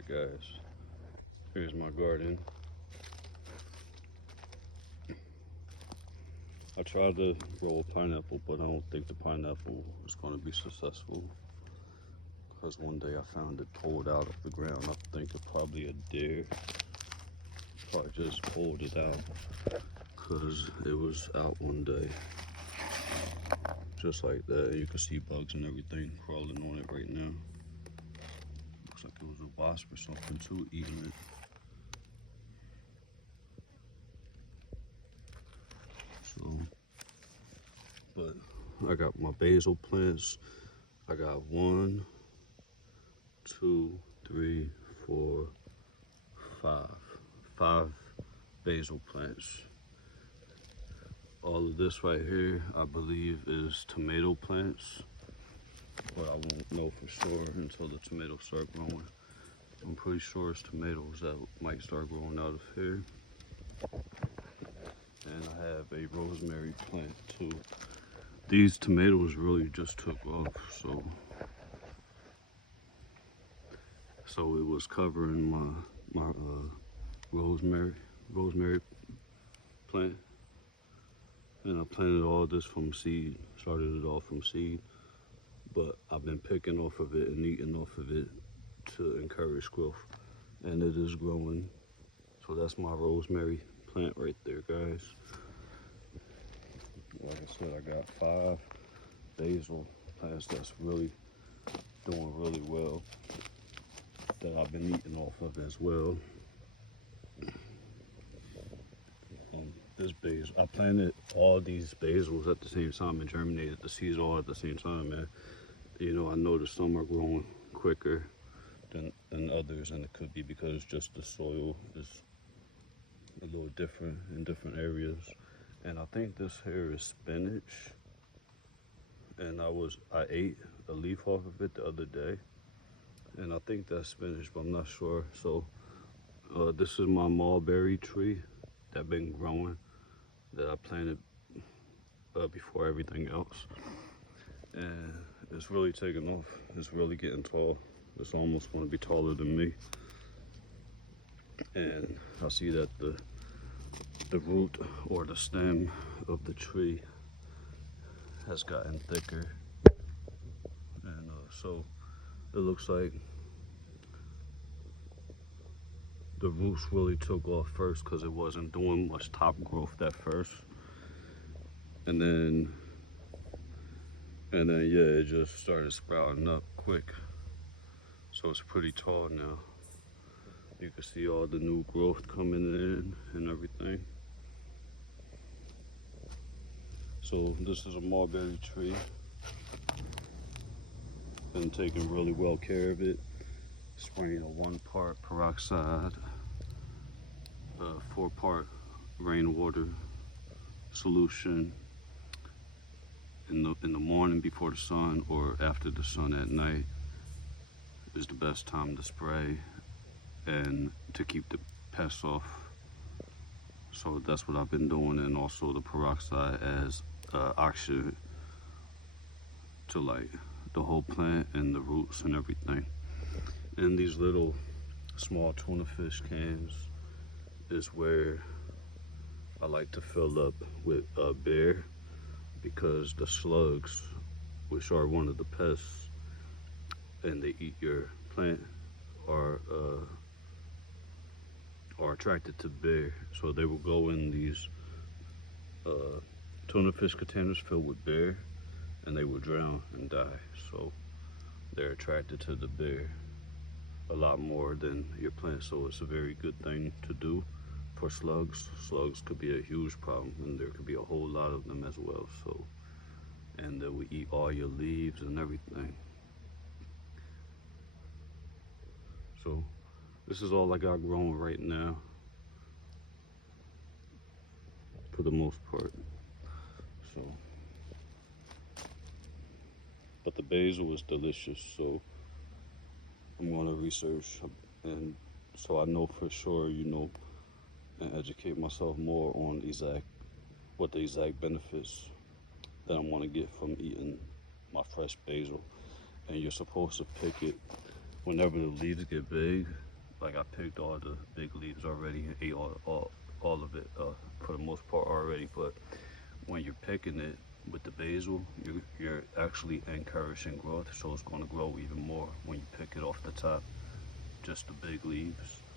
Alright guys, here's my garden. I tried to grow a pineapple, but I don't think the pineapple is going to be successful. Because one day I found it pulled out of the ground. I think it probably a deer. Probably just pulled it out because it was out one day. Just like that. You can see bugs and everything crawling on it right now. Looks like it was a wasp or something too eating it. So, but I got my basil plants. I got 1, 2, 3, 4, 5 basil plants. All of this right here, I believe, is tomato plants, but I won't know for sure until the tomatoes start growing. I'm pretty sure it's tomatoes that might start growing out of here. And I have a rosemary plant too. These tomatoes really just took off, so it was covering my rosemary plant. And I planted all this from seed, started it off from seed, but I've been picking off of it and eating off of it to encourage growth, and it is growing. So that's my rosemary plant right there, guys. Like I said, I got 5 basil plants that's really doing really well, that I've been eating off of as well. This basil, I planted all these basils at the same time and germinated the seeds all at the same time, man. You know, I noticed some are growing quicker than others, and it could be because just the soil is a little different in different areas. And I think this here is spinach, and I ate a leaf off of it the other day, and I think that's spinach, but I'm not sure. So this is my mulberry tree that been growing, that I planted before everything else, and it's really taking off. It's really getting tall. It's almost going to be taller than me, and I see that the root or the stem of the tree has gotten thicker, and so it looks like the roots really took off first because it wasn't doing much top growth at first, and then yeah, it just started sprouting up quick. So it's pretty tall now. You can see all the new growth coming in and everything. So this is a mulberry tree. Been taking really well care of it. Spraying a 1-part peroxide, 4-part rainwater solution in the morning before the sun, or after the sun at night is the best time to spray and to keep the pests off. So that's what I've been doing, and also the peroxide as oxygen to like the whole plant and the roots and everything. And these little small tuna fish cans is where I like to fill up with bear, because the slugs, which are one of the pests and they eat your plant, are attracted to bear. So they will go in these tuna fish containers filled with bear, and they will drown and die. So they're attracted to the bear a lot more than your plant. So it's a very good thing to do for slugs. Slugs could be a huge problem, and there could be a whole lot of them as well. So, and they will eat all your leaves and everything. So this is all I got growing right now, for the most part. So, but the basil is delicious, so I'm going to research, and so I know for sure, you know, and educate myself more on what the exact benefits that I want to get from eating my fresh basil. And you're supposed to pick it whenever the leaves get big, Like I picked all the big leaves already and ate all of it for the most part already. But when you're picking it with the basil, you're actually encouraging growth, so it's going to grow even more when you pick it off the top, just the big leaves.